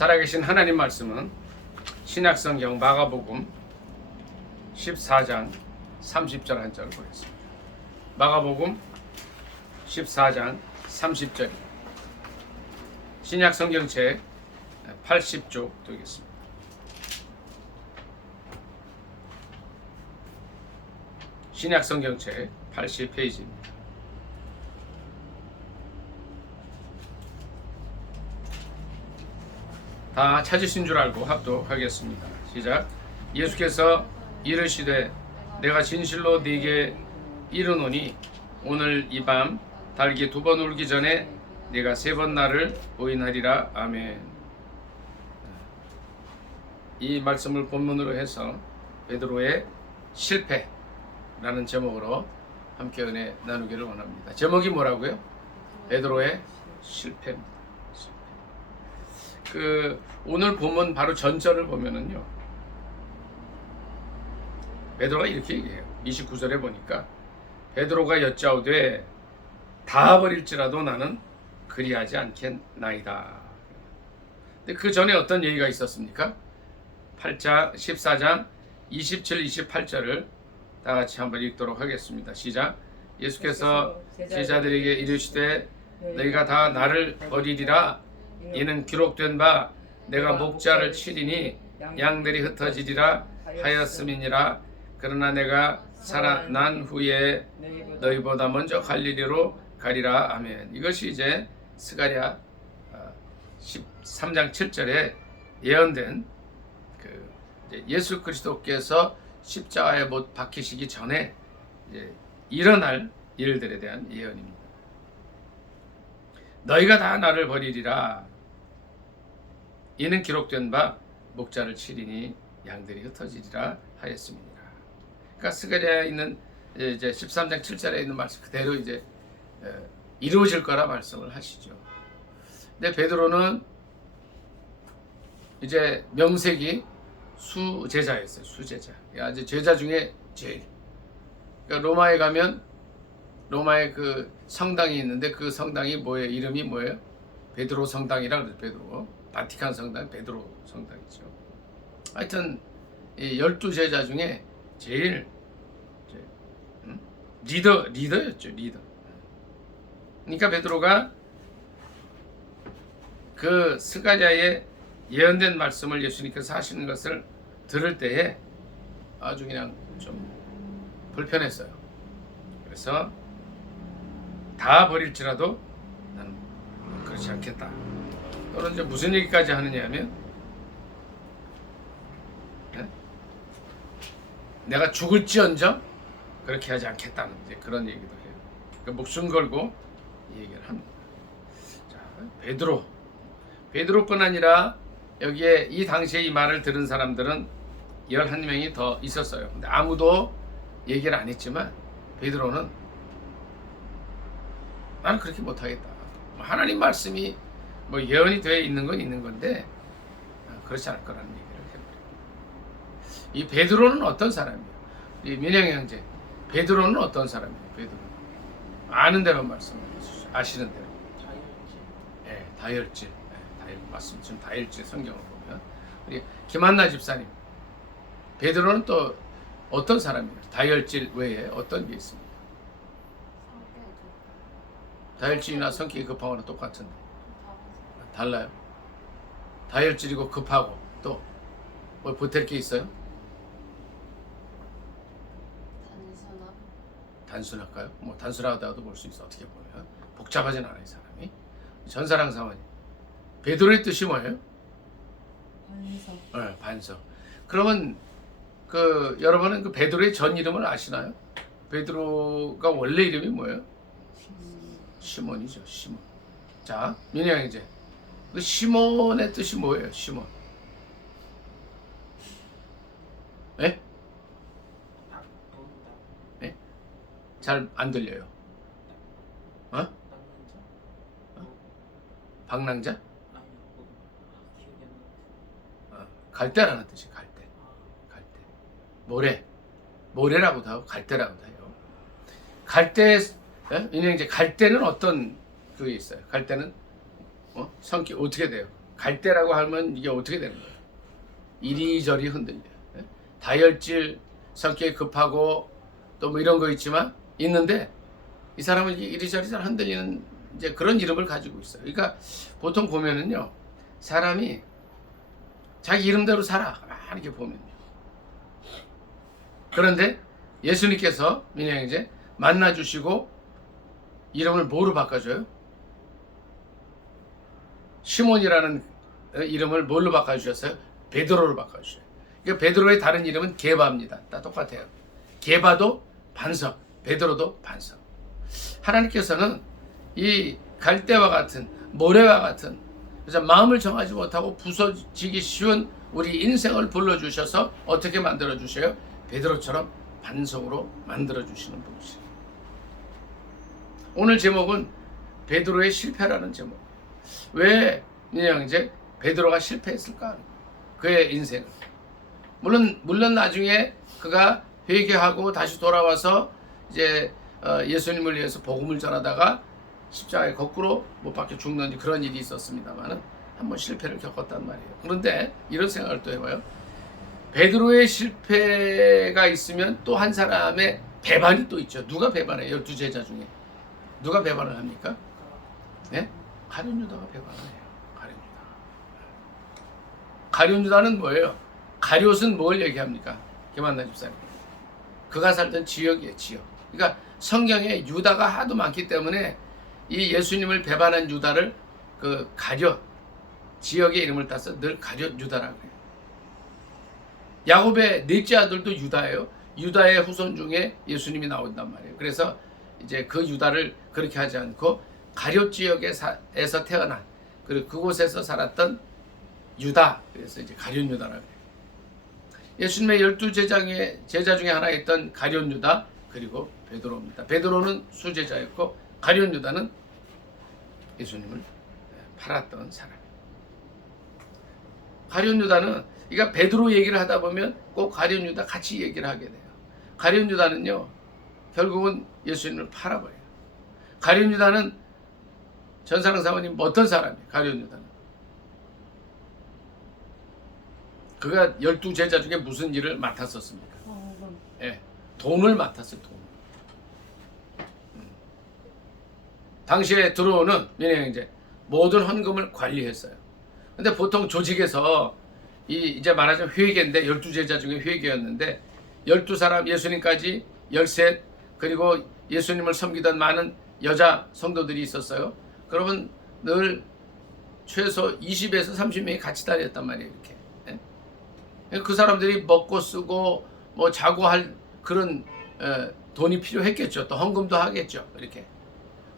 살아계신 하나님 말씀은 신약성경 마가복음 14장 30절 한 절을 보겠습니다. 마가복음 14장 30절입니다. 신약성경책 80쪽 되겠습니다. 신약성경책 80페이지입니다. 다 찾으신 줄 알고 합독하겠습니다. 시작. 예수께서 이르시되 내가 진실로 네게 이르노니 오늘 이 밤 달기 2번 울기 전에 네가 3번 나를 부인하리라. 아멘. 이 말씀을 본문으로 해서 베드로의 실패라는 제목으로 함께 은혜 나누기를 원합니다. 제목이 뭐라고요? 베드로의 실패입니다. 오늘 본문 바로 전절을 보면은요, 베드로가 이렇게 얘기해요. 29절에 보니까 베드로가 여짜오되 다 버릴지라도 나는 그리하지 않겠나이다. 근데 그 전에 어떤 얘기가 있었습니까? 14장 27, 28절을 다 같이 한번 읽도록 하겠습니다. 시작. 예수께서 제자들에게 이르시되 너희가 다 나를 버리리라. 이는 기록된 바 내가 목자를 치리니 양들이 흩어지리라 하였음이니라. 그러나 내가 살아난 후에 너희보다 먼저 갈릴리로 가리라. 아멘. 이것이 이제 스가랴 13장 7절에 예언된 예수 그리스도께서 십자가에 못 박히시기 전에 일어날 일들에 대한 예언입니다. 너희가 다 나를 버리리라. 이는 기록된 바 목자를 치리니 양들이 흩어지리라 하였습니다. 그러니까 스가랴에 있는 이제 13장 7절에 있는 말씀 그대로 이제 이루어질 거라 말씀을 하시죠. 근데 베드로는 이제 명색이 수제자였어요. 수제자. 아주 제자 중에 제일. 그러니까 로마에 가면 로마에 그 성당이 있는데 그 성당이 뭐예요? 이름이 뭐예요? 베드로 성당이라 그러죠. 베드로. 바티칸 성당, 베드로 성당이죠. 하여튼 이 12제자 중에 제일 리더였죠. 리더. 그러니까 베드로가 그 스가랴에 예언된 말씀을 예수님께서 하시는 것을 들을 때에 아주 그냥 좀 불편했어요. 그래서 다 버릴지라도 나는 그렇지 않겠다. 또는 이제 무슨 얘기까지 하느냐 하면 내가 죽을지언정 그렇게 하지 않겠다는 이제 그런 얘기도 해요. 그러니까 목숨 걸고 얘기를 합니다. 자, 베드로뿐 아니라 여기에 이 당시에 이 말을 들은 사람들은 11명이 더 있었어요. 근데 아무도 얘기를 안 했지만 베드로는 나는 그렇게 못하겠다. 하나님 말씀이 뭐 예언이 되어 있는 건 있는 건데 그렇지 않을 거라는 얘기를 해버려요. 이 베드로는 어떤 사람이에요? 이 민영이 형제, 베드로는 어떤 사람이에요? 베드로 아는 대로 말씀을 해주시죠. 아시는 대로. 다혈질. 맞습니다. 지금 다혈질 성경을 보면 우리 김한나 집사님, 베드로는 또 어떤 사람이에요? 다혈질 외에 어떤 게 있습니까? 다혈질이나 성격이 급한 거는 똑같은데 달라요. 다혈질이고 급하고 또 뭐 보탤 게 있어요? 단순할까요? 뭐 단순하다고도 볼 수 있어. 어떻게 보면 복잡하진 않아요. 사람이. 전사랑 사모님, 베드로의 뜻이 뭐예요? 반석. 반석. 그러면 여러분은 그 베드로의 전 이름을 아시나요? 베드로가 원래 이름이 뭐예요? 시몬이죠. 시몬. 자, 민영 이제 그 시몬의 뜻이 뭐예요? 시몬. 예? 예? 잘 안 들려요. 방랑자? 갈대라는 뜻이 갈대. 모래라고도 하고 갈대라고도 해요. 갈대, 이제 갈대는 어떤 그게 있어요? 갈대는 성격 어떻게 돼요? 갈대라고 하면 이게 어떻게 되는 거예요? 이리저리 흔들려요. 다혈질, 성격이 급하고 또 뭐 이런 거 있는데 이 사람은 이리저리 잘 흔들리는 이제 그런 이름을 가지고 있어요. 그러니까 보통 보면은요, 사람이 자기 이름대로 살아. 이렇게 보면요. 그런데 예수님께서 민영 형제 만나 주시고 이름을 뭐로 바꿔줘요? 시몬이라는 이름을 뭘로 바꿔주셨어요? 베드로로 바꿔주셔요. 그러니까 베드로의 다른 이름은 게바입니다. 다 똑같아요. 게바도 반석, 베드로도 반석. 하나님께서는 이 갈대와 같은, 모래와 같은, 그래서 마음을 정하지 못하고 부서지기 쉬운 우리 인생을 불러주셔서 어떻게 만들어주셔요? 베드로처럼 반석으로 만들어주시는 분이시죠. 오늘 제목은 베드로의 실패라는 제목. 왜 형제 베드로가 실패했을까? 그의 인생. 물론 나중에 그가 회개하고 다시 돌아와서 이제 예수님을 위해서 복음을 전하다가 십자가에 거꾸로 못 박혀 죽는 그런 일이 있었습니다만은 한번 실패를 겪었단 말이에요. 그런데 이런 생각을 또 해봐요. 베드로의 실패가 있으면 또 한 사람의 배반이 또 있죠. 누가 배반해요? 12제자 중에 누가 배반을 합니까? 네? 가룟 유다가 배반을 해요. 가룟 유다는 뭐예요? 가룟은 뭘 얘기합니까? 김한나 집사님. 그가 살던 지역이에요, 지역. 그러니까 성경에 유다가 하도 많기 때문에 이 예수님을 배반한 유다를 그 가룟, 지역의 이름을 따서 늘 가룟 유다라고 해요. 야곱의 넷째 아들도 유다예요. 유다의 후손 중에 예수님이 나온단 말이에요. 그래서 이제 그 유다를 그렇게 하지 않고 가룟 지역에서 태어난, 그리고 그곳에서 살았던 유다, 그래서 이제 가룟 유다라고 해요. 예수님의 12제자 중에 하나였던 가룟 유다, 그리고 베드로입니다. 베드로는 수제자였고 가룟 유다는 예수님을 팔았던 사람. 가룟 유다는, 그러니까 베드로 얘기를 하다 보면 꼭 가룟 유다 같이 얘기를 하게 돼요. 가룟 유다는요, 결국은 예수님을 팔아버려요. 가룟 유다는 전사랑 사모님 어떤 사람이에요? 가룟 유다는 그가 12제자 중에 무슨 일을 맡았었습니까? 예, 돈을 맡았어요. 돈. 당시에 들어오는 민행제 모든 헌금을 관리했어요. 근데 보통 조직에서 이제 말하자면 회계인데 12제자 중에 회계였는데 12사람, 예수님까지 13, 그리고 예수님을 섬기던 많은 여자 성도들이 있었어요. 그러면 늘 최소 20에서 30명이 같이 다녔단 말이에요. 이렇게. 그 사람들이 먹고 쓰고 뭐 자고 할 그런 돈이 필요했겠죠. 또 헌금도 하겠죠. 이렇게.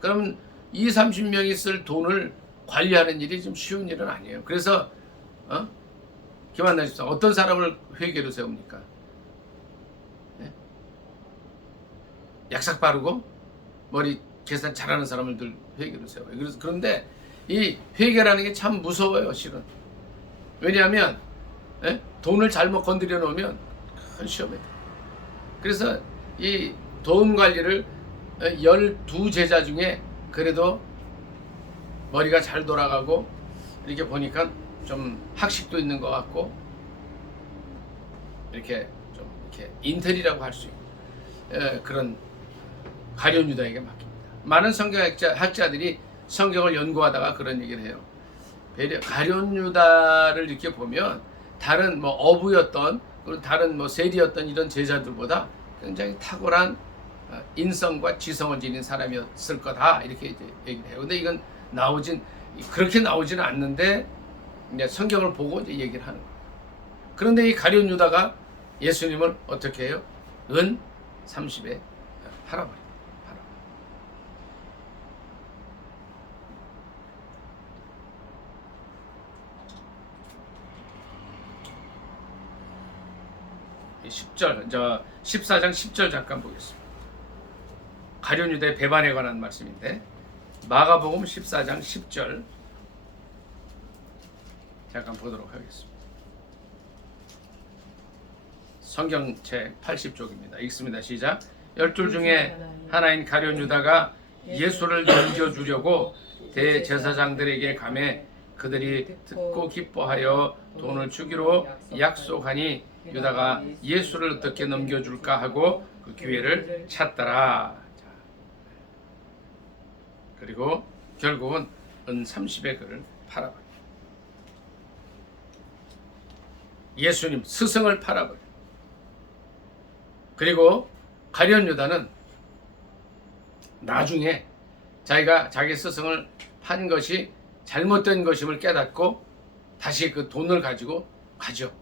그러면 30명이 쓸 돈을 관리하는 일이 좀 쉬운 일은 아니에요. 그래서 김한나 집사 어떤 사람을 회계로 세웁니까? 네? 약삭 빠르고 머리 계산 잘하는 사람을 늘 회계로 세워요. 그런데 이 회계라는 게 참 무서워요, 실은. 왜냐하면 돈을 잘못 건드려 놓으면 큰 시험에 돼요. 그래서 이 돈 관리를 12제자 중에 그래도 머리가 잘 돌아가고 이렇게 보니까 좀 학식도 있는 것 같고 이렇게 좀 이렇게 인텔이라고 할 수 있는 그런 가룟 유다에게 맡깁니다. 많은 성경학자들이 성경을 연구하다가 그런 얘기를 해요. 가룟 유다를 이렇게 보면 다른 뭐 어부였던, 그리고 다른 뭐 세리였던 이런 제자들보다 굉장히 탁월한 인성과 지성을 지닌 사람이었을 거다, 이렇게 이제 얘기를 해요. 근데 이건 그렇게 나오지는 않는데 이제 성경을 보고 이제 얘기를 하는 거예요. 그런데 이 가룟 유다가 예수님을 어떻게 해요? 은 30에 팔아버려요. 이 10절, 14장 10절 잠깐 보겠습니다. 가룟 유다의 배반에 관한 말씀인데 마가복음 14장 10절 잠깐 보도록 하겠습니다. 성경책 80쪽입니다. 읽습니다. 시작. 12 중에 하나인 가룟 유다가 예수를 넘겨주려고 대제사장들에게 감해 그들이 듣고 기뻐하여 돈을 주기로 약속하니 유다가 예수를 어떻게 넘겨줄까 하고 그 기회를 찾더라. 그리고 결국은 은 30의 그를 팔아버려. 예수님 스승을 팔아버려. 그리고 가룟 유다는 나중에 자기가 자기 스승을 판 것이 잘못된 것임을 깨닫고 다시 그 돈을 가지고 가죠.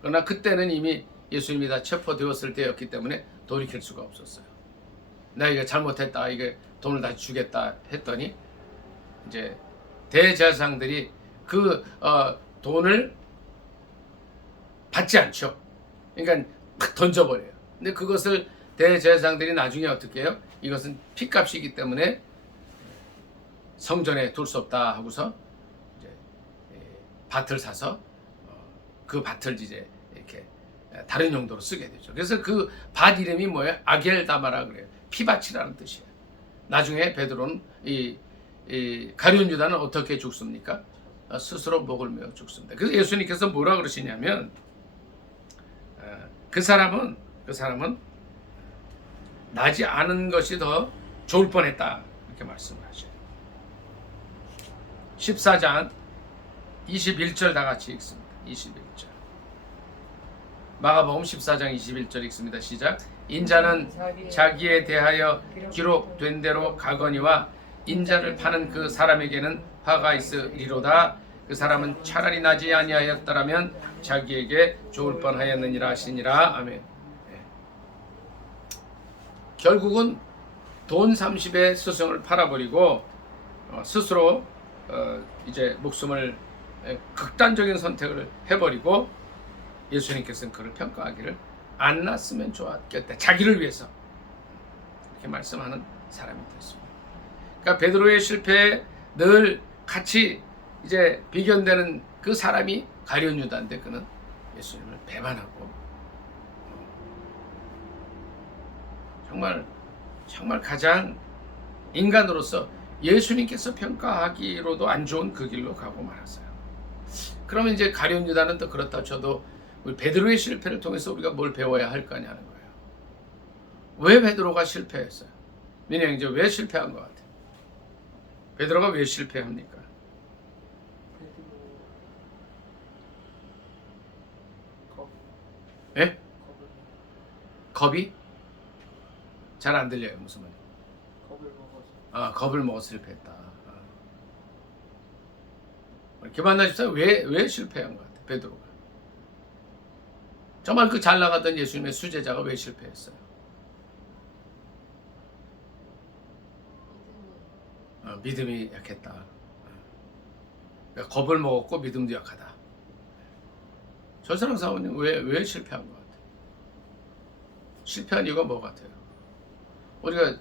그러나 그때는 이미 예수님이 다 체포되었을 때였기 때문에 돌이킬 수가 없었어요. 나 이거 잘못했다, 이게 돈을 다시 주겠다 했더니 이제 대제사장들이 그 돈을 받지 않죠. 그러니까 팍 던져버려요. 근데 그것을 대제사장들이 나중에 어떻게 해요? 이것은 피값이기 때문에 성전에 둘 수 없다 하고서 이제 밭을 사서 그 밭을 이제 이렇게 다른 용도로 쓰게 되죠. 그래서 그 밭 이름이 뭐예요? 아겔다마라 그래요. 피밭이라는 뜻이에요. 나중에 베드로는 이 가룟 유다는 어떻게 죽습니까? 스스로 목을 메어 죽습니다. 그래서 예수님께서 뭐라 그러시냐면 그 사람은 나지 않은 것이 더 좋을 뻔했다 이렇게 말씀을 하셔요. 14장 21절 다 같이 읽습니다. 21절 마가복음 14장 21절 읽습니다. 시작. 인자는 자기에 대하여 기록된 대로 가거니와 인자를 파는 그 사람에게는 화가 있으리로다. 그 사람은 차라리 나지 아니하였더라면 자기에게 좋을 뻔하였느니라 하시니라. 아멘. 결국은 돈 30의 스승을 팔아버리고 스스로 이제 목숨을 극단적인 선택을 해버리고 예수님께서는 그를 평가하기를 안 났으면 좋았겠다. 자기를 위해서 이렇게 말씀하는 사람이 됐습니다. 그러니까 베드로의 실패에 늘 같이 이제 비견되는 그 사람이 가룟 유다인데 그는 예수님을 배반하고 정말 가장 인간으로서 예수님께서 평가하기로도 안 좋은 그 길로 가고 말았어요. 그러면 이제 가룟 유다는 또 그렇다 쳐도 우리 베드로의 실패를 통해서 우리가 뭘 배워야 할 거냐는 거예요. 왜 베드로가 실패했어요? 민영 이제 왜 실패한 것 같아요? 베드로가 왜 실패합니까? 예? 겁이? 잘 안 들려요. 무슨 말이에요? 겁을 먹어서 실패했다. 김한나 집사 왜 실패한 것 같아요? 베드로가. 정말 그 잘 나가던 예수님의 수제자가 왜 실패했어요? 믿음이 약했다. 그러니까 겁을 먹었고 믿음도 약하다. 전사랑 사모님 왜 실패한 것 같아요? 실패한 이유가 뭐 같아요? 우리가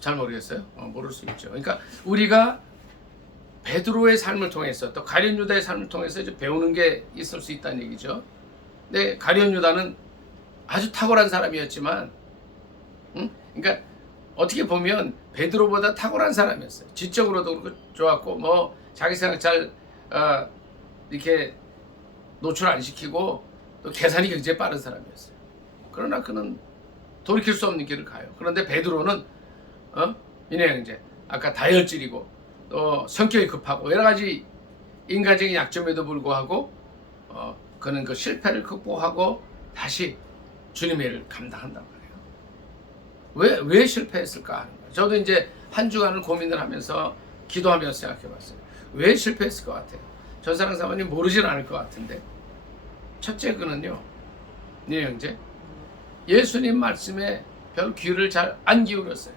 잘 모르겠어요? 모를 수 있죠. 그러니까 우리가 베드로의 삶을 통해서 또 가룟 유다의 삶을 통해서 이제 배우는 게 있을 수 있다는 얘기죠. 근데 가룟 유다는 아주 탁월한 사람이었지만, 그러니까 어떻게 보면 베드로보다 탁월한 사람이었어요. 지적으로도 그렇고 좋았고, 뭐 자기 생각 잘 이렇게 노출 안 시키고 또 계산이 굉장히 빠른 사람이었어요. 그러나 그는 돌이킬 수 없는 길을 가요. 그런데 베드로는 민혜 형제 아까 다혈질이고 또 성격이 급하고 여러 가지 인간적인 약점에도 불구하고 그는 그 실패를 극복하고 다시 주님의 일을 감당한단 말이에요. 왜 실패했을까 하는 거예요. 저도 이제 한 주간을 고민을 하면서 기도하면서 생각해봤어요. 왜 실패했을 것 같아요? 전사랑 사모님 모르진 않을 것 같은데 첫째 그는요, 민혜 형제 예수님 말씀에 별 귀를 잘 안 기울였어요.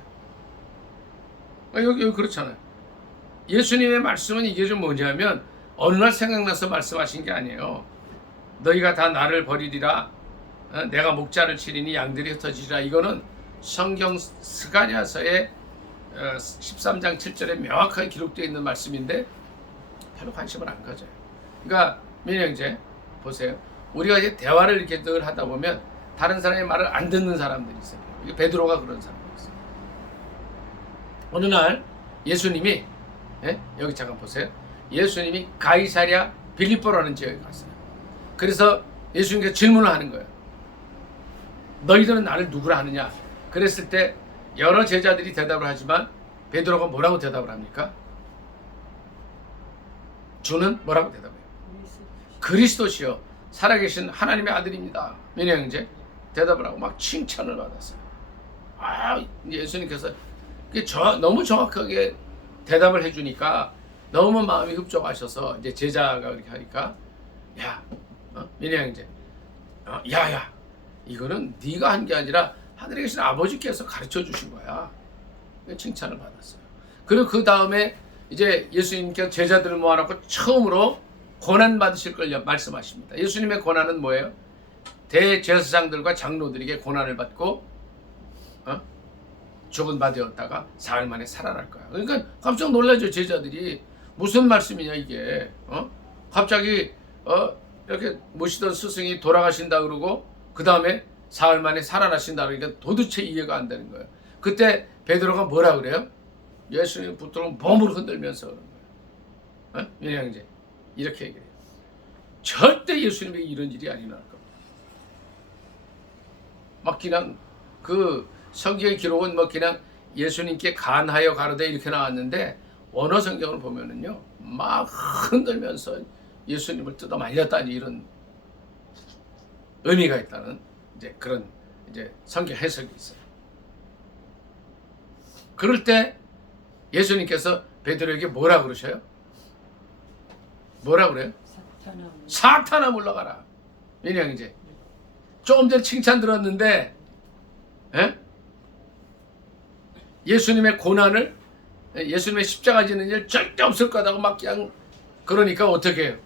여기 그렇잖아요. 예수님의 말씀은 이게 좀 뭐냐면 어느 날 생각나서 말씀하신 게 아니에요. 너희가 다 나를 버리리라. 내가 목자를 치리니 양들이 흩어지리라. 이거는 성경 스가랴서의 13장 7절에 명확하게 기록되어 있는 말씀인데 별로 관심을 안 가져요. 그러니까 민희 형제 보세요. 우리가 이제 대화를 이렇게 늘 하다 보면 다른 사람의 말을 안 듣는 사람들이 있어요. 이게 베드로가 그런 사람이었어요. 어느 날 예수님이 여기 잠깐 보세요. 예수님이 가이사랴 빌립보라는 지역에 갔어요. 그래서 예수님께서 질문을 하는 거예요. 너희들은 나를 누구라 하느냐? 그랬을 때 여러 제자들이 대답을 하지만 베드로가 뭐라고 대답을 합니까? 주는 뭐라고 대답해요? 그리스도시요 살아계신 하나님의 아들입니다. 민혜 형제 대답을 하고 막 칭찬을 받았어요. 예수님께서 너무 정확하게 대답을 해주니까 너무 마음이 흡족하셔서 이제 제자가 그렇게 하니까 야, 민혜 형제, 야야, 이거는 네가 한 게 아니라 하늘에 계신 아버지께서 가르쳐 주신 거야. 칭찬을 받았어요. 그리고 그 다음에 이제 예수님께서 제자들을 모아놓고 처음으로 고난 받으실 걸 말씀하십니다. 예수님의 고난은 뭐예요? 대제사장들과 장로들에게 고난을 받고 죽은 바 되었다가 사흘 만에 살아날 거야. 그러니까 깜짝 놀라죠. 제자들이 무슨 말씀이냐 이게. 갑자기 이렇게 모시던 스승이 돌아가신다 그러고 그 다음에 사흘 만에 살아나신다 그러니까 도대체 이해가 안 되는 거예요. 그때 베드로가 뭐라 그래요? 예수님 붙들고 몸을 흔들면서 그런 거예요. 민혜 형제 이렇게 얘기해요. 절대 예수님에게 이런 일이 안 일어날 겁니다. 막 그냥 그 성경의 기록은 뭐 그냥 예수님께 간하여 가로되 이렇게 나왔는데 원어 성경을 보면은요 막 흔들면서 예수님을 뜯어 말렸다니 이런 의미가 있다는 이제 그런 이제 성경 해석이 있어요. 그럴 때 예수님께서 베드로에게 뭐라 그러셔요? 뭐라 그래요? 사탄아 물러가라. 민혜 형제 조금 전에 칭찬 들었는데 예수님의 고난을 예수님의 십자가 지는 일 절대 없을 거다고 막 그냥 그러니까 어떻게 해요?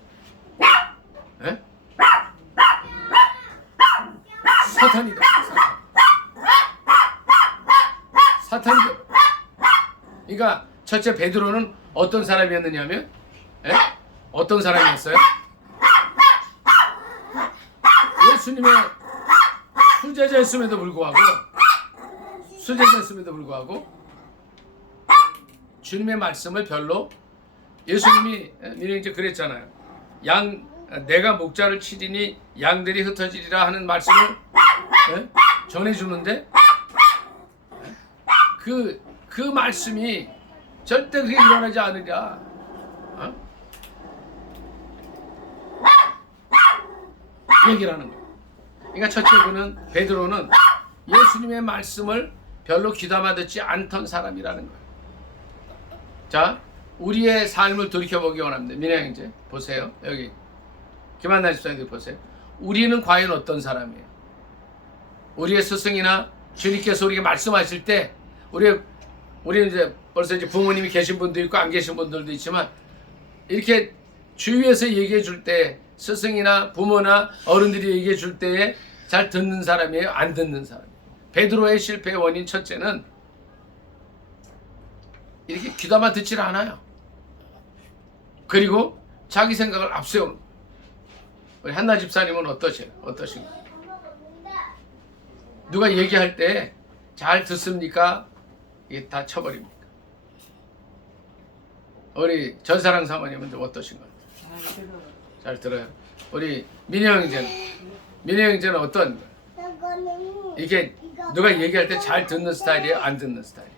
사탄이다. 사탄이다. 그러니까 첫째 베드로는 어떤 사람이었느냐면 어떤 사람이었어요? 예수님의 수제자였음에도 불구하고 주님의 말씀을 별로 예수님이 이제 그랬잖아요. 내가 목자를 치리니 양들이 흩어지리라 하는 말씀을 전해주는데 그 말씀이 절대 그게 일어나지 않으랴. 얘기를 하는 거예요. 그러니까 첫째 베드로는 예수님의 말씀을 별로 귀담아 듣지 않던 사람이라는 거예요. 자, 우리의 삶을 돌이켜보기 원합니다. 민혜 형제 보세요. 여기 김한나 집사님들 보세요. 우리는 과연 어떤 사람이에요? 우리의 스승이나 주님께서 우리에게 말씀하실 때 우리는 이제 벌써 이제 부모님이 계신 분도 있고 안 계신 분들도 있지만 이렇게 주위에서 얘기해 줄 때 스승이나 부모나 어른들이 얘기해 줄 때에 잘 듣는 사람이에요? 안 듣는 사람이에요? 베드로의 실패의 원인 첫째는 이렇게 귀담아 듣질 않아요. 그리고 자기 생각을 앞세우는 거예요. 우리 한나 집사님은 어떠신가요? 누가 얘기할 때 잘 듣습니까? 이게 다 쳐버립니까? 우리 전사랑 사모님은 좀 어떠신가요? 잘 들어요. 우리 민혜 형제는 어떤 거예요? 이게 누가 얘기할 때 잘 듣는 스타일이에요? 안 듣는 스타일이에요?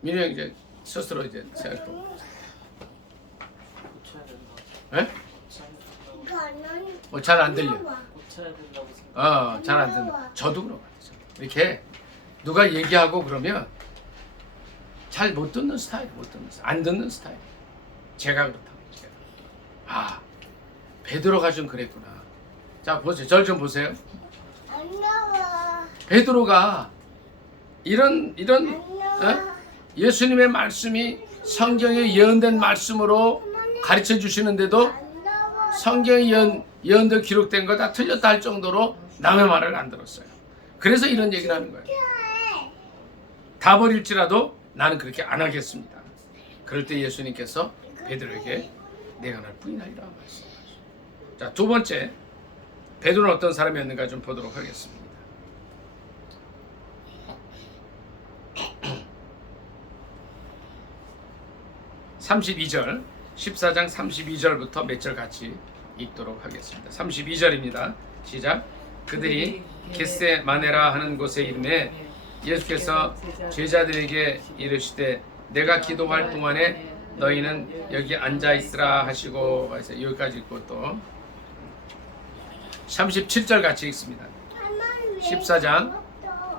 민혜 형제 스스로 이제 생각해보고 잘 안 들려. 잘 안 듣는. 저도 그런 것 같아요. 이렇게 누가 얘기하고 그러면 잘 못 듣는 스타일, 안 듣는 스타일. 제가 그렇다고. 베드로가 좀 그랬구나. 자, 보세요. 절 좀 보세요. 베드로가 이런 예수님의 말씀이 성경에 예언된 말씀으로 가르쳐 주시는데도 성경에 예언되어 기록된 거 다 틀렸다 할 정도로 남의 말을 안 들었어요. 그래서 이런 얘기를 하는 거예요. 다 버릴지라도 나는 그렇게 안 하겠습니다. 그럴 때 예수님께서 베드로에게 내가 날 부인하리라 말씀하셨어요. 자, 두 번째 베드로는 어떤 사람이었는가 좀 보도록 하겠습니다. 32절 14장 32절부터 몇 절 같이 읽도록 하겠습니다. 32절입니다. 시작. 그들이 겟세마네라 하는 곳에 이름에 예수께서 제자들에게 이르시되 내가 기도할 동안에 너희는 여기 앉아 있으라 하시고 해서 여기까지 읽고 또 37절 같이 읽습니다. 14장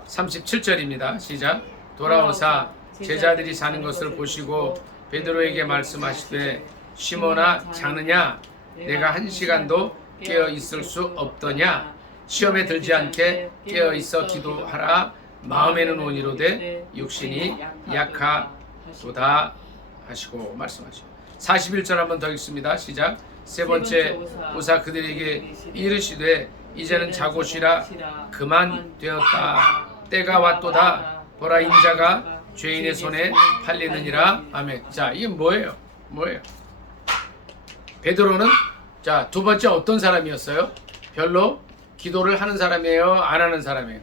37절입니다. 시작. 돌아오사 제자들이 사는 것을 보시고 베드로에게 말씀하시되 시몬아 자느냐 내가 한 시간도 깨어 있을 수 없더냐 시험에 들지 않게 깨어 있어 기도하라 마음에는 온이로되 육신이 약하도다 하시고 말씀하시고 41절 한번 더 읽습니다. 시작. 세 번째 오사 그들에게 이르시되 이제는 자고 쉬라 그만 되었다 때가 왔도다 보라 인자가 죄인의 손에 팔리느니라. 아멘. 자, 이게 뭐예요? 베드로는 자, 두 번째 어떤 사람이었어요? 별로 기도를 하는 사람이에요? 안 하는 사람이에요?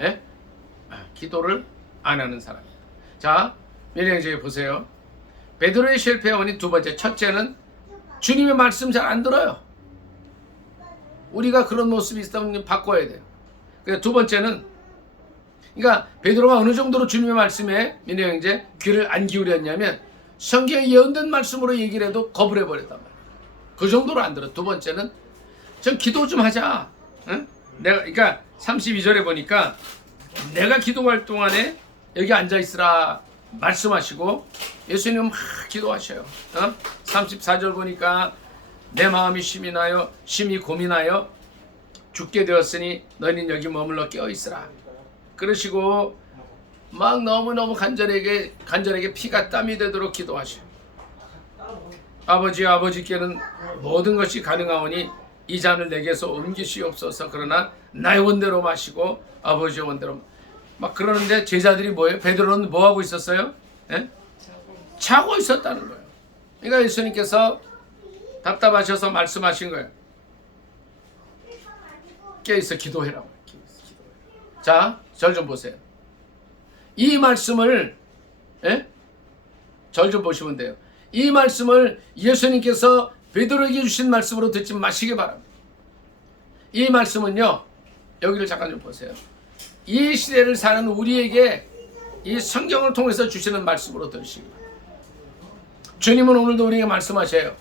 예? 기도를 안 하는 사람. 자, 민영제 보세요. 베드로의 실패의 원인 두 번째. 첫째는 주님의 말씀 잘 안 들어요. 우리가 그런 모습이 있다면 바꿔야 돼요. 두 번째는 그러니까 베드로가 어느 정도로 주님의 말씀에 민혜 형제 귀를 안 기울였냐면 성경에 예언된 말씀으로 얘기를 해도 거부를 해버렸단 말이에요. 그 정도로 안 들어. 두 번째는 좀 기도 좀 하자. 응? 그러니까 32절에 보니까 내가 기도할 동안에 여기 앉아 있으라 말씀하시고 예수님은 막 기도하셔요. 34절 보니까 내 마음이 심히 고민하여 죽게 되었으니 너희는 여기 머물러 깨어 있으라. 그러시고 막 너무너무 간절하게 피가 땀이 되도록 기도하셔요. 아버지께는 모든 것이 가능하오니 이 잔을 내게서 옮기시옵소서. 그러나 나의 원대로 마시고 아버지의 원대로 막 그러는데 제자들이 뭐예요? 베드로는 뭐 하고 있었어요? 예? 자고 있었다는 거예요. 그러니까 예수님께서 답답하셔서 말씀하신 거예요. 깨어있어 기도해라고. 자, 절 좀 보세요. 이 말씀을 절 좀 보시면 돼요. 이 말씀을 예수님께서 베드로에게 주신 말씀으로 듣지 마시기 바랍니다. 이 말씀은요, 여기를 잠깐 좀 보세요. 이 시대를 사는 우리에게 이 성경을 통해서 주시는 말씀으로 들으시기 바랍니다. 주님은 오늘도 우리에게 말씀하셔요.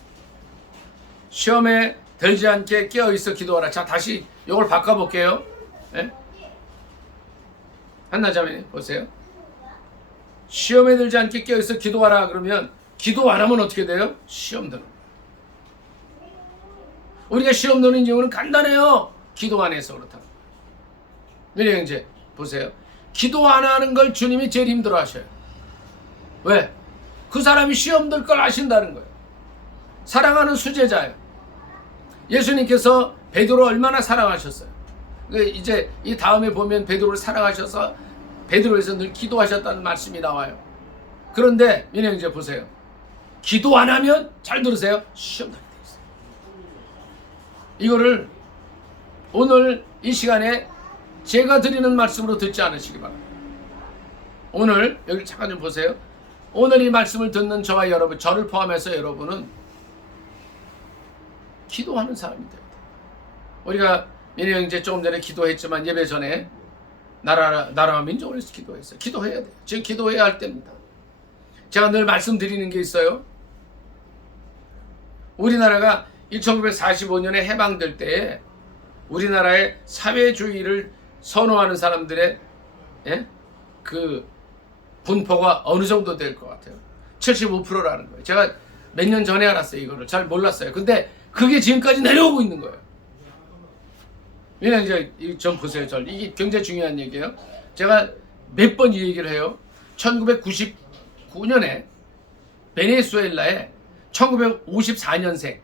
시험에 들지 않게 깨어있어 기도하라. 자, 다시 이걸 바꿔볼게요. 한나자매님 보세요. 시험에 들지 않게 깨어있어 기도하라 그러면 기도 안 하면 어떻게 돼요? 시험 드는 거예요. 우리가 시험 드는 이유는 간단해요. 기도 안 해서 그렇다. 민혜 형제 보세요. 기도 안 하는 걸 주님이 제일 힘들어 하셔요. 왜? 그 사람이 시험 들 걸 아신다는 거예요. 사랑하는 수제자예요. 예수님께서 베드로 얼마나 사랑하셨어요. 이제 이 다음에 보면 베드로를 사랑하셔서 베드로에서 늘 기도하셨다는 말씀이 나와요. 그런데 민혜 형제 보세요. 기도 안 하면 잘 들으세요. 시험 당하게 돼 있어요. 이거를 오늘 이 시간에 제가 드리는 말씀으로 듣지 않으시기 바랍니다. 오늘 여기 잠깐 좀 보세요. 오늘 이 말씀을 듣는 저와 여러분, 저를 포함해서 여러분은 기도하는 사람이 돼야 돼요. 우리가 민혜 형제 조금 전에 기도했지만 예배 전에 나라와 민족을 위해서 기도했어요. 기도해야 돼요. 지금 기도해야 할 때입니다. 제가 늘 말씀드리는 게 있어요. 우리나라가 1945년에 해방될 때에 우리나라의 사회주의를 선호하는 사람들의 그 분포가 어느 정도 될 것 같아요. 75%라는 거예요. 제가 몇 년 전에 알았어요. 이거를 잘 몰랐어요. 근데 그게 지금까지 내려오고 있는 거예요. 왜냐면 이제 좀 보세요. 이게 굉장히 중요한 얘기예요. 제가 몇 번 이 얘기를 해요. 1999년에 베네수엘라에 1954년생,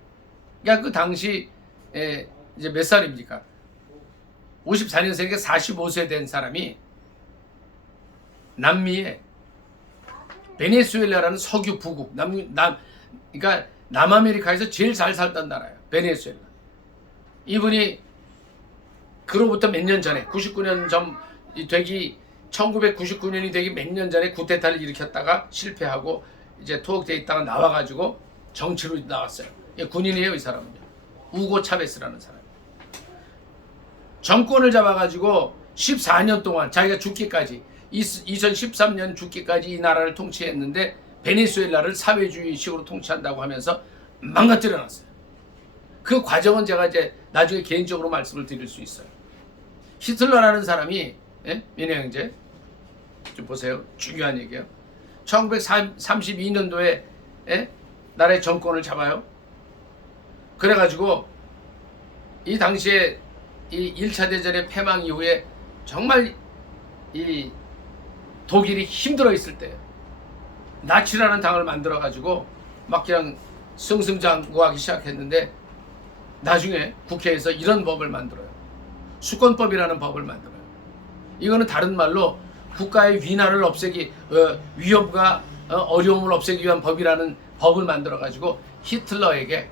그러니까 그 당시 이제 몇 살입니까? 54년생이니까 45세 된 사람이 남미에 베네수엘라라는 석유 부국, 그러니까 남아메리카에서 제일 잘 살던 나라예요. 베네수엘라. 이분이 그로부터 몇 년 전에 99년 전 되기 1999년이 되기 몇 년 전에 쿠데타를 일으켰다가 실패하고 이제 투옥돼 있다가 나와가지고 정치로 나왔어요. 군인이에요, 이 사람은요. 우고 차베스라는 사람. 정권을 잡아가지고 14년 동안 자기가 죽기까지 2013년 죽기까지 이 나라를 통치했는데 베네수엘라를 사회주의식으로 통치한다고 하면서 망가뜨려 놨어요. 그 과정은 제가 이제 나중에 개인적으로 말씀을 드릴 수 있어요. 히틀러라는 사람이 민혜 형제 좀 보세요. 중요한 얘기예요. 1932년도에 나라의 정권을 잡아요. 그래가지고 이 당시에 이 1차 대전의 패망 이후에 정말 이 독일이 힘들어 있을 때 나치라는 당을 만들어 가지고 막 그냥 승승장구하기 시작했는데 나중에 국회에서 이런 법을 만들어요. 수권법이라는 법을 만들어요. 이거는 다른 말로 국가의 위난을 없애기, 위협과 어려움을 없애기 위한 법이라는 법을 만들어 가지고 히틀러에게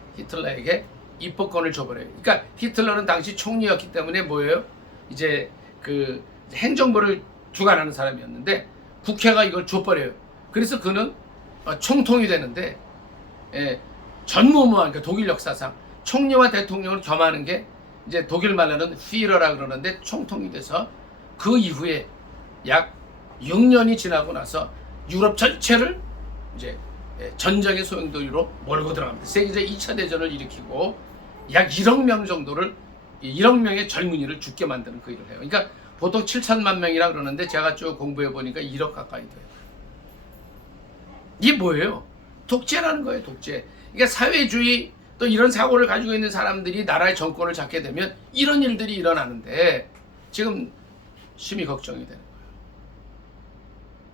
입법권을 줘버려요. 그러니까 히틀러는 당시 총리였기 때문에 뭐예요? 이제 그 행정부를 주관하는 사람이었는데 국회가 이걸 줘버려요. 그래서 그는 총통이 되는데 전무후무한, 그러니까 독일 역사상 총리와 대통령을 겸하는 게 이제 독일 말로는 피러라 그러는데 총통이 돼서 그 이후에 약 6년이 지나고 나서 유럽 전체를 이제 전쟁의 소용돌이로 몰고 들어갑니다. 세계적 2차 대전을 일으키고 약 1억 명 정도를 1억 명의 젊은이를 죽게 만드는 그 일을 해요. 그러니까 보통 7천만 명이라 그러는데 제가 쭉 공부해 보니까 1억 가까이 돼요. 이게 뭐예요? 독재라는 거예요, 독재. 그러니까 사회주의 또 이런 사고를 가지고 있는 사람들이 나라의 정권을 잡게 되면 이런 일들이 일어나는데 지금 심히 걱정이 되는 거예요.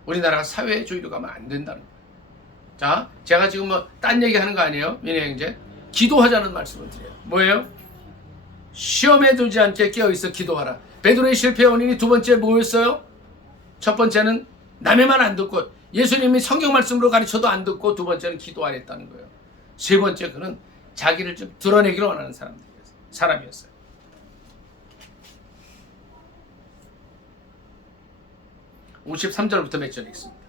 우리나라가 사회주의로 가면 안 된다는 거예요. 자, 제가 지금 뭐 딴 얘기하는 거 아니에요, 민혜 형제? 기도하자는 말씀을 드려요. 뭐예요? 시험에 들지 않게 깨어있어 기도하라. 베드로의 실패의 원인이 두 번째 뭐였어요? 첫 번째는 남의 말 안 듣고 예수님이 성경 말씀으로 가르쳐도 안 듣고, 두 번째는 기도 안 했다는 거예요. 세 번째, 그는 자기를 좀 드러내기를 원하는 사람이었어요. 53절부터 몇 절 읽습니다.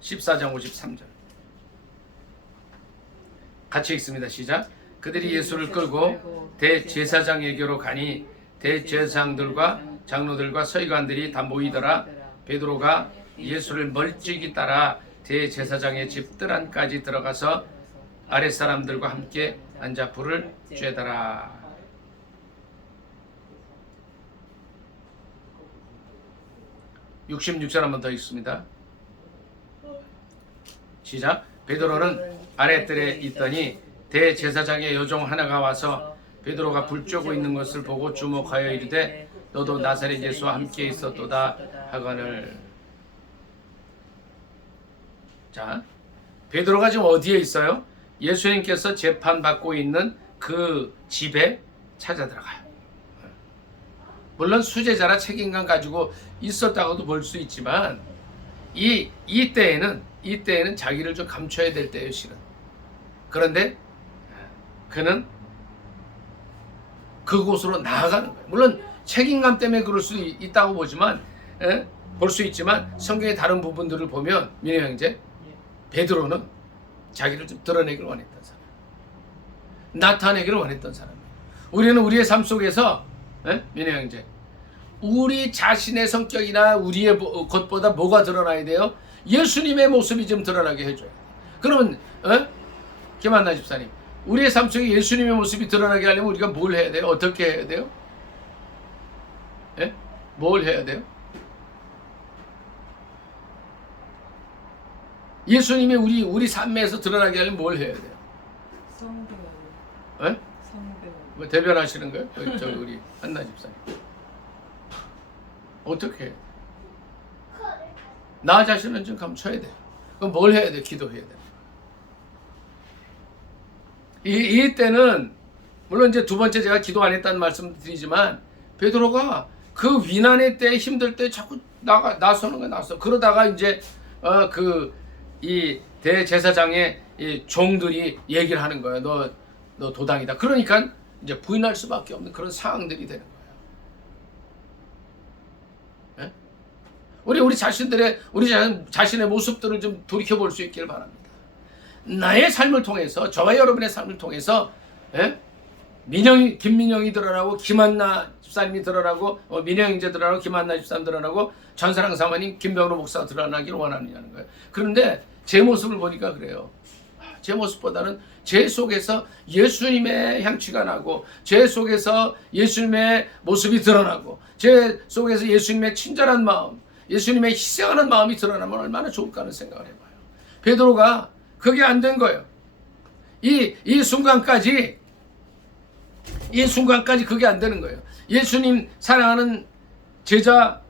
14장 53절 같이 읽습니다. 시작. 그들이 예수를 끌고 대제사장에게로 가니 대제사장들과 장로들과 서기관들이 다 모이더라. 베드로가 예수를 멀찍이 따라 대제사장의 집 뜰 안까지 들어가서 아랫사람들과 함께 앉아 불을 쬐더라. (66절) 한번 더 읽습니다. 시작. 베드로는 아랫뜰에 있더니 대제사장의 여종 하나가 와서 베드로가 불 쬐고 있는 것을 보고 주목하여 이르되 너도 나사렛 예수와 함께 있었도다 하거늘. 자, 베드로가 지금 어디에 있어요? 예수님께서 재판받고 있는 그 집에 찾아 들어가요. 물론 수제자라 책임감 가지고 있었다고도 볼 수 있지만 이때에는 자기를 좀 감춰야 될 때예요, 실은. 그런데 그는 그곳으로 나아가는 거예요. 물론 책임감 때문에 그럴 수 있다고 보지만, 볼 수 있지만 성경의 다른 부분들을 보면 민혜 형제, 베드로는 자기를 좀 드러내기를 원했던 사람, 나타내기를 원했던 사람이에요. 우리는 우리의 삶 속에서 민혜 형제, 우리 자신의 성격이나 우리의 것보다 뭐가 드러나야 돼요? 예수님의 모습이 좀 드러나게 해줘야 돼요. 그러면 김한나 집사님, 우리의 삶 속에 예수님의 모습이 드러나게 하려면 우리가 뭘 해야 돼요? 어떻게 해야 돼요? 뭘 해야 돼요? 예수님이 우리 삶에서 드러나게 하려면 뭘 해야 돼요? 성경. 뭐 대변하시는 거예요? 저기 우리 한나 집사님. 어떻게 해요? 나 자신은 좀 감춰야 돼요. 그럼 뭘 해야 돼요? 기도해야 돼요. 이때는 물론 이제 두 번째 제가 기도 안 했다는 말씀 드리지만 베드로가 그 위난의 때, 힘들 때 자꾸 나서는 거야, 나서. 그러다가 이제 이 대제사장의 이 종들이 얘기를 하는 거예요. 너 도당이다. 그러니까 이제 부인할 수밖에 없는 그런 상황들이 되는 거예요. 우리 자신의 모습들을 좀 돌이켜 볼 수 있기를 바랍니다. 나의 삶을 통해서, 저와 여러분의 삶을 통해서 김민영이 드러나고, 김한나 집사님이 드러나고, 민영 형제 드러나고, 김한나 집사님 드러나고, 전사랑 사모님 김병로 목사가 드러나기를 원하느냐는 거예요. 그런데 제 모습을 보니까 그래요. 제 모습보다는 제 속에서 예수님의 향취가 나고, 제 속에서 예수님의 모습이 드러나고, 제 속에서 예수님의 친절한 마음, 예수님의 희생하는 마음이 드러나면 얼마나 좋을까 하는 생각을 해봐요. 베드로가 그게 안 된 거예요. 이 순간까지 그게 안 되는 거예요. 예수님 사랑하는 제자,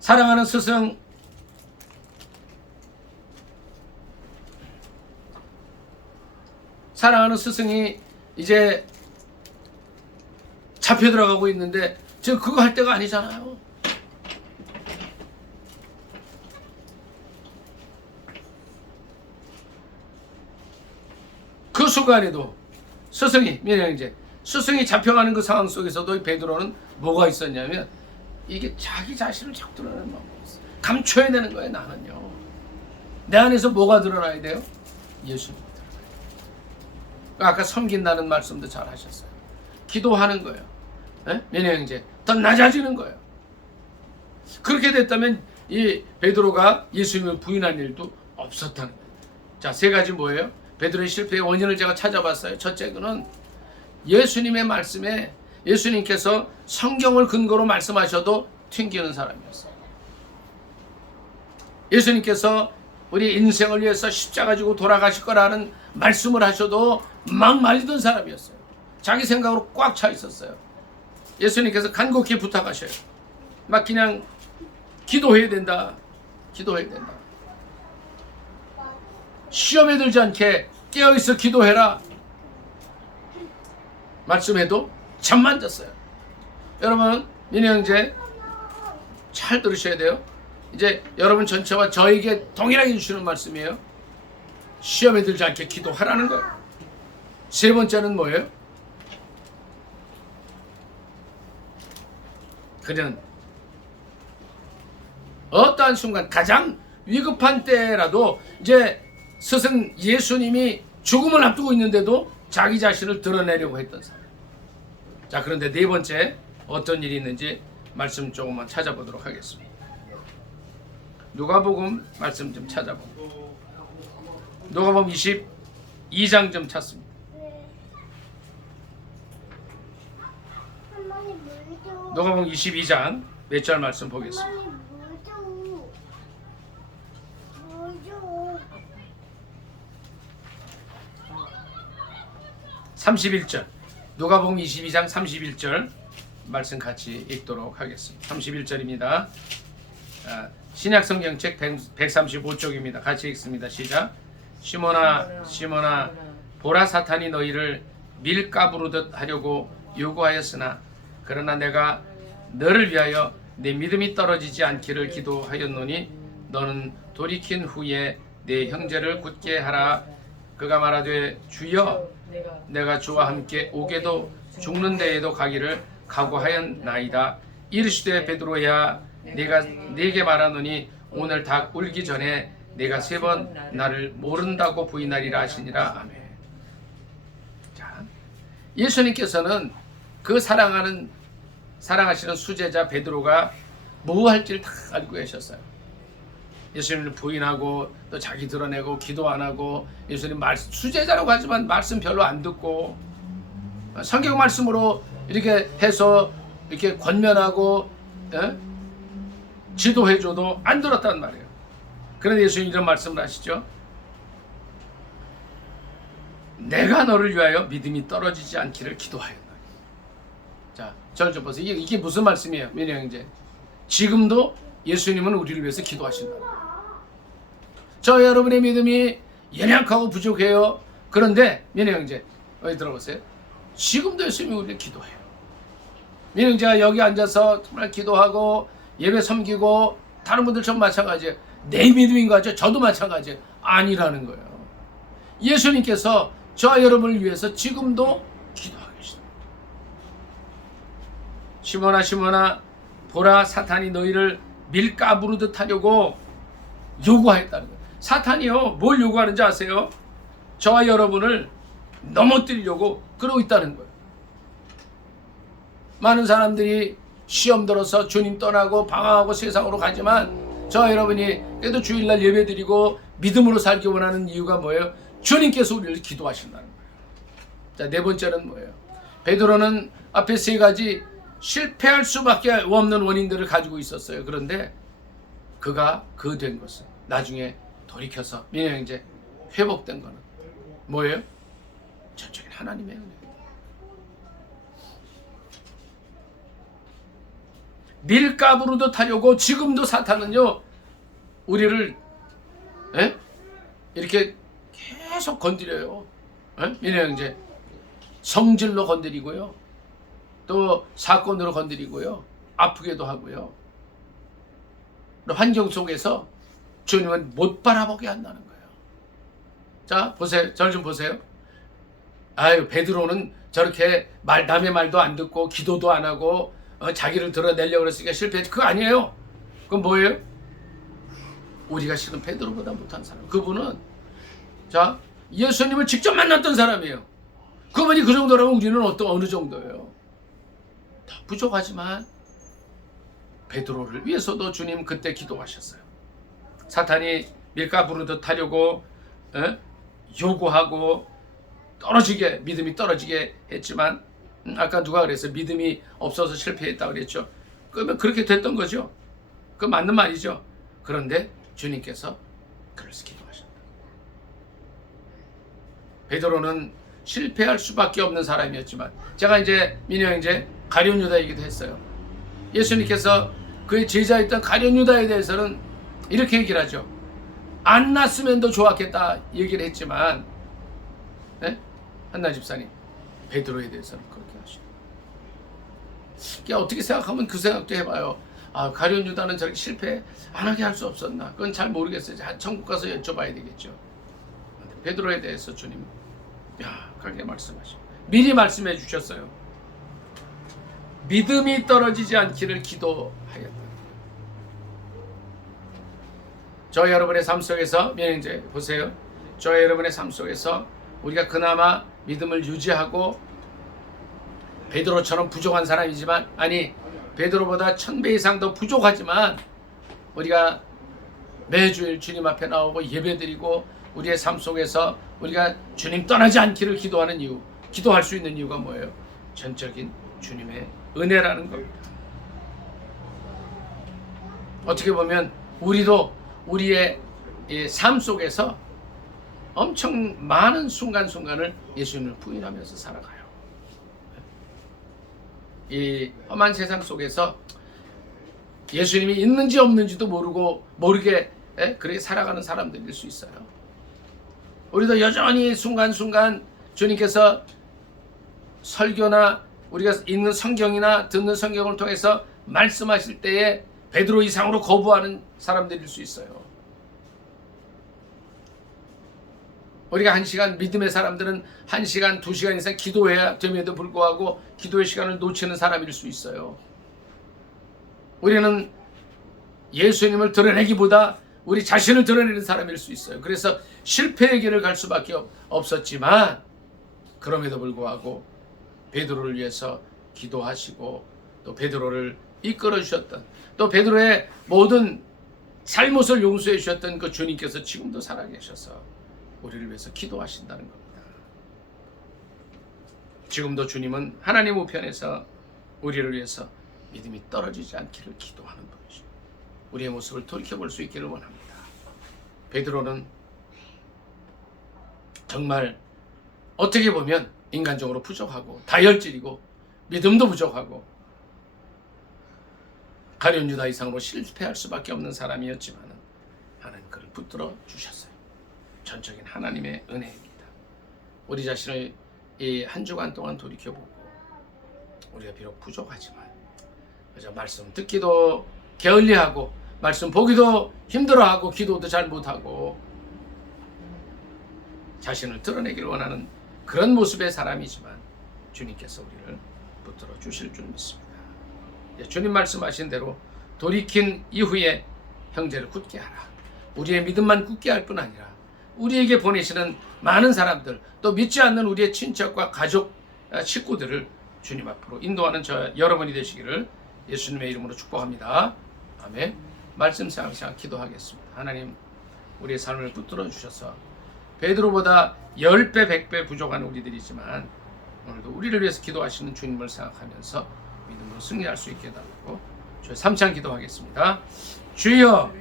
사랑하는 스승, 사랑하는 스승이 이제 잡혀 들어가고 있는데 지금 그거 할 때가 아니잖아요. 그 순간에도 스승이, 민영이제 스승이 잡혀가는 그 상황 속에서도 베드로는 뭐가 있었냐면, 이게 자기 자신을 자꾸 드러내는 마음이 있어요. 감춰야 되는 거예요. 나는요, 내 안에서 뭐가 드러나야 돼요? 예수님 드러나야 돼요. 아까 섬긴다는 말씀도 잘 하셨어요. 기도하는 거예요. 민영이제 더 낮아지는 거예요. 그렇게 됐다면 이 베드로가 예수님을 부인한 일도 없었다는 거예요. 자, 세 가지 뭐예요? 베드로의 실패의 원인을 제가 찾아봤어요. 첫째는 예수님의 말씀에, 예수님께서 성경을 근거로 말씀하셔도 튕기는 사람이었어요. 예수님께서 우리 인생을 위해서 십자가 지고 돌아가실 거라는 말씀을 하셔도 막 말리던 사람이었어요. 자기 생각으로 꽉 차 있었어요. 예수님께서 간곡히 부탁하셔요. 막 그냥 기도해야 된다. 기도해야 된다. 시험에 들지 않게 깨어있어 기도해라. 말씀해도 잠만 잤어요. 여러분, 민혜 형제 잘 들으셔야 돼요. 이제 여러분 전체와 저에게 동일하게 주시는 말씀이에요. 시험에 들지 않게 기도하라는 거예요. 세 번째는 뭐예요? 그는 어떠한 순간, 가장 위급한 때라도 이제 스승 예수님이 죽음을 앞두고 있는데도 자기 자신을 드러내려고 했던 사람. 자, 그런데 네 번째 어떤 일이 있는지 말씀 조금만 찾아보도록 하겠습니다. 누가복음 말씀 좀 찾아보고, 누가복음 22장 좀 찾습니다. 누가복음 22장 몇 절 말씀 보겠습니다. 31절, 누가복음 22장 31절 말씀 같이 읽도록 하겠습니다. 31절입니다. 신약성경책 135쪽입니다. 같이 읽습니다. 시작. 시몬아, 시몬아, 보라, 사탄이 너희를 밀가부르듯 하려고 요구하였으나 그러나 내가 너를 위하여 내 믿음이 떨어지지 않기를 기도하였노니 너는 돌이킨 후에 내 형제를 굳게 하라. 그가 말하되 주여, 내가 주와 함께 오게도 죽는 데에도 가기를 각오하였나이다. 이르시되 베드로야, 내가 네게 말하노니 오늘 닭 울기 전에 내가 3번 나를 모른다고 부인하리라 하시니라. 아멘. 자, 예수님께서는 그 사랑하시는 수제자 베드로가 뭐 할지를 다 알고 계셨어요. 예수님을 부인하고 또 자기 드러내고 기도 안 하고, 예수님 수제자라고 하지만 말씀 별로 안 듣고, 성경 말씀으로 이렇게 해서 이렇게 권면하고 지도해줘도 안 들었단 말이에요. 그런데 예수님 이런 말씀을 하시죠. 내가 너를 위하여 믿음이 떨어지지 않기를 기도하였노니. 자, 저를 좀 보세요. 이게 무슨 말씀이에요, 민영 형제? 지금도 예수님은 우리를 위해서 기도하신다. 저 여러분의 믿음이 연약하고 부족해요. 그런데 민영 형제, 어디 들어보세요. 지금도 예수님이 우리를 기도해요. 민영 형제가 여기 앉아서 정말 기도하고 예배 섬기고 다른 분들처럼 마찬가지예요. 내 믿음인 거 같죠? 저도 마찬가지예요. 아니라는 거예요. 예수님께서 저와 여러분을 위해서 지금도 기도하고 계십니다. 시몬아, 시몬아, 보라, 사탄이 너희를 밀가부르듯 하려고 요구하였다는 거예요. 사탄이요, 뭘 요구하는지 아세요? 저와 여러분을 넘어뜨리려고 그러고 있다는 거예요. 많은 사람들이 시험 들어서 주님 떠나고 방황하고 세상으로 가지만 저와 여러분이 그래도 주일날 예배드리고 믿음으로 살기 원하는 이유가 뭐예요? 주님께서 우리를 기도하신다는 거예요. 자, 네 번째는 뭐예요? 베드로는 앞에 세 가지 실패할 수밖에 없는 원인들을 가지고 있었어요. 그런데 그가 그 된 것은 나중에 돌이켜서 민영 형제 회복된 거는 뭐예요? 전적인 하나님의 은혜. 밀가부로도 타려고 지금도 사탄은요 우리를 이렇게 계속 건드려요. 민영 형제 성질로 건드리고요, 또 사건으로 건드리고요, 아프게도 하고요. 환경 속에서 주님은 못 바라보게 한다는 거예요. 자, 보세요. 저를 좀 보세요. 아유, 베드로는 저렇게 남의 말도 안 듣고 기도도 안 하고 자기를 드러내려고 그랬으니까 실패했지. 그거 아니에요. 그건 뭐예요? 우리가 실은 베드로보다 못한 사람. 그분은 자, 예수님을 직접 만났던 사람이에요. 그분이 그 정도라면 우리는 어느 정도예요? 다 부족하지만 베드로를 위해서도 주님 그때 기도하셨어요. 사탄이 밀가 부르듯 하려고 요구하고 떨어지게, 믿음이 떨어지게 했지만 아까 누가 그랬어요? 믿음이 없어서 실패했다고 그랬죠. 그러면 그렇게 됐던 거죠. 그 맞는 말이죠. 그런데 주님께서 그를 기도하셨다. 베드로는 실패할 수밖에 없는 사람이었지만, 제가 이제 민호 형제 가룟 유다 얘기도 했어요. 예수님께서 그의 제자였던 가룟 유다에 대해서는 이렇게 얘기를 하죠. 안 났으면 더 좋았겠다 얘기를 했지만, 한나 집사님, 베드로에 대해서는 그렇게 하시죠. 어떻게 생각하면 그 생각도 해봐요. 아, 가룟 유다는 저렇게 실패 안 하게 할 수 없었나? 그건 잘 모르겠어요. 천국 가서 여쭤봐야 되겠죠. 베드로에 대해서 주님 그렇게 말씀하시고 미리 말씀해 주셨어요. 믿음이 떨어지지 않기를 기도하였다. 저 여러분의 삶 속에서 이제 보세요. 저 여러분의 삶 속에서 우리가 그나마 믿음을 유지하고 베드로처럼 부족한 사람이지만, 아니 베드로보다 1000배 이상 더 부족하지만 우리가 매주일 주님 앞에 나오고 예배드리고 우리의 삶 속에서 우리가 주님 떠나지 않기를 기도하는 이유, 기도할 수 있는 이유가 뭐예요? 전적인 주님의 은혜라는 겁니다. 어떻게 보면 우리도 우리의 삶 속에서 엄청 많은 순간순간을 예수님을 부인하면서 살아가요. 이 험한 세상 속에서 예수님이 있는지 없는지도 모르게 그렇게 살아가는 사람들일 수 있어요. 우리도 여전히 순간순간 주님께서 설교나 우리가 읽는 성경이나 듣는 성경을 통해서 말씀하실 때에 베드로 이상으로 거부하는 사람들일 수 있어요. 우리가 1시간, 믿음의 사람들은 1시간, 2시간 이상 기도해야 됨에도 불구하고 기도의 시간을 놓치는 사람일 수 있어요. 우리는 예수님을 드러내기보다 우리 자신을 드러내는 사람일 수 있어요. 그래서 실패의 길을 갈 수밖에 없었지만, 그럼에도 불구하고 베드로를 위해서 기도하시고 또 베드로를 이끌어 주셨던, 또 베드로의 모든 잘못을 용서해 주셨던 그 주님께서 지금도 살아계셔서 우리를 위해서 기도하신다는 겁니다. 지금도 주님은 하나님 우편에서 우리를 위해서 믿음이 떨어지지 않기를 기도하는 분이죠. 우리의 모습을 돌이켜볼 수 있기를 원합니다. 베드로는 정말 어떻게 보면 인간적으로 부족하고 다혈질이고 믿음도 부족하고 가룟 유다 이상으로 실패할 수밖에 없는 사람이었지만 하나님 그를 붙들어 주셨어요. 전적인 하나님의 은혜입니다. 우리 자신을 이 한 주간 동안 돌이켜보고 우리가 비록 부족하지만 그저 말씀 듣기도 게을리하고 말씀 보기도 힘들어하고 기도도 잘 못하고 자신을 드러내길 원하는 그런 모습의 사람이지만 주님께서 우리를 붙들어 주실 줄 믿습니다. 주님 말씀하신 대로 돌이킨 이후에 형제를 굳게 하라. 우리의 믿음만 굳게 할 뿐 아니라 우리에게 보내시는 많은 사람들, 또 믿지 않는 우리의 친척과 가족, 식구들을 주님 앞으로 인도하는 저 여러분이 되시기를 예수님의 이름으로 축복합니다. 아멘. 말씀 생각하며 기도하겠습니다. 하나님, 우리의 삶을 붙들어 주셔서 베드로보다 10배, 100배 부족한 우리들이지만 오늘도 우리를 위해서 기도하시는 주님을 생각하면서 믿음으로 승리할 수 있게 해달라고 저희 3찬 기도하겠습니다. 주여,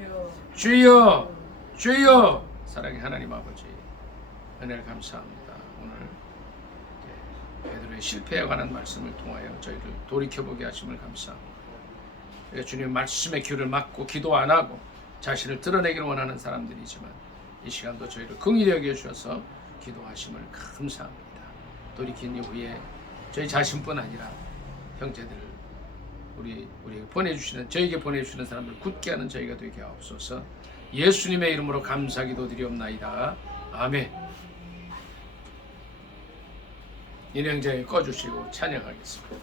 주여, 주여. 사랑의 하나님 아버지, 은혜를 감사합니다. 오늘 베드로의 실패에 관한 말씀을 통하여 저희를 돌이켜보게 하심을 감사합니다. 주님 말씀의 귀를 막고 기도 안 하고 자신을 드러내기를 원하는 사람들이지만 이 시간도 저희를 긍휼히 여겨주셔서 기도하심을 감사합니다. 돌이킨 이후에 저희 자신뿐 아니라 형제들을 저에게 보내주시는 사람들 굳게 하는 저희가 되게 하옵소서. 예수님의 이름으로 감사 기도드리옵나이다. 아멘. 인행자에 꺼주시고 찬양하겠습니다.